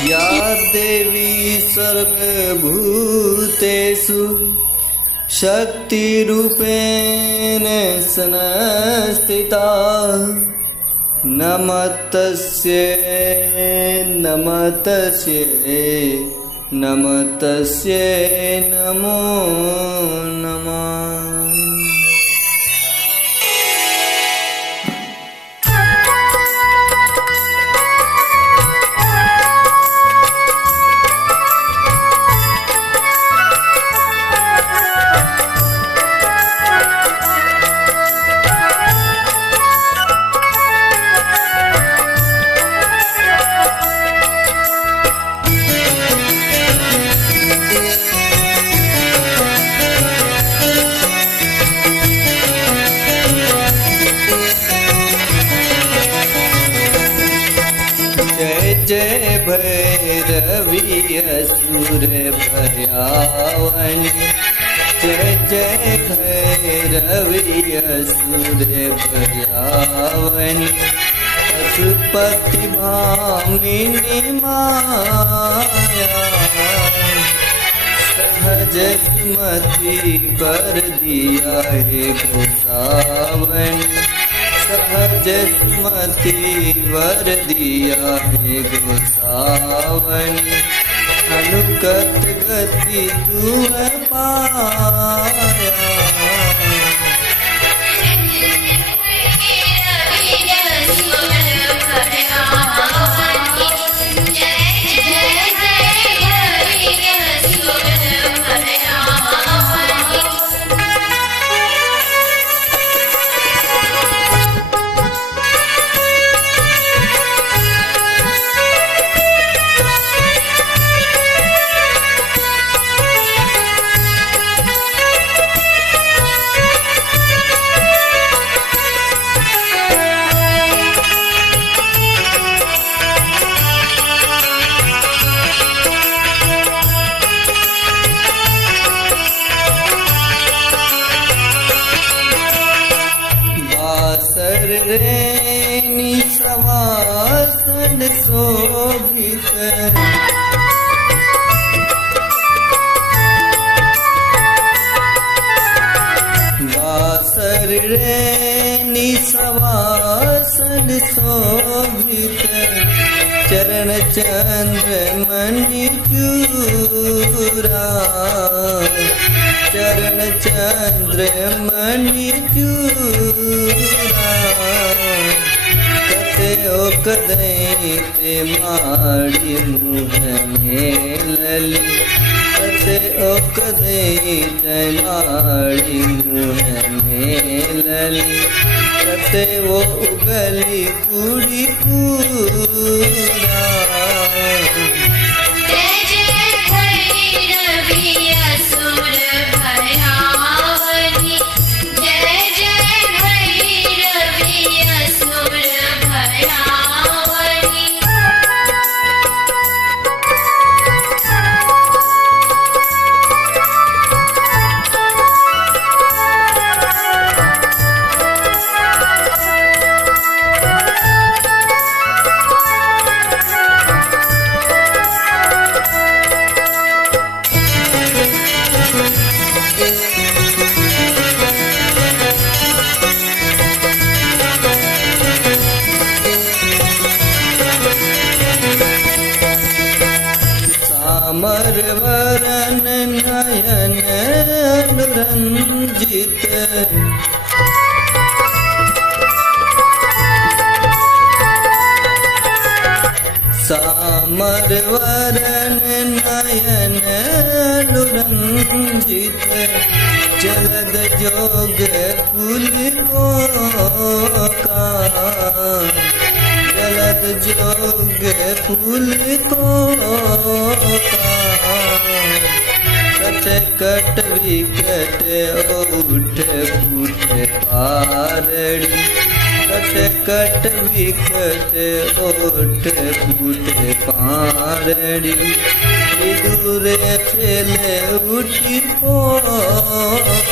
या देवी सर्वभूतेषु शक्तिरूपेण संस्थिता नमस्तस्यै नमस्तस्यै नमस्तस्यै नमो नमः। जय भैरवी असुर भयावनी, जय जय भैरवी असुर भयावनी, पशुपति भामिनी माया, सहज सुमति पर दिया है गोसावनी, सहज सुमति वर दिया है गोसावनी, अनुकत गति तू पाया। रेनी सवासन शोभित, बासर रेनी सवासन शोभित, चरण चंद्र मणि चूरा, चरण चंद्र मणि चूरा, कते ओ कदैते माड़ी मुँह में लली, कते ओ कदैते माड़ी मुँह में लली, कते वो उगली कुड़ी कूड़ा। अमर वरन नयन अनुरंजित, सामर वरन नयन अनुरंजित, जलद जोग पुलिको का, जलद जोग पुलिको का, कट कट विकट उठ फूट पारड़ी, कट कट विकट उठ फूट पारड़ी, दूरे फैले उठी पोका।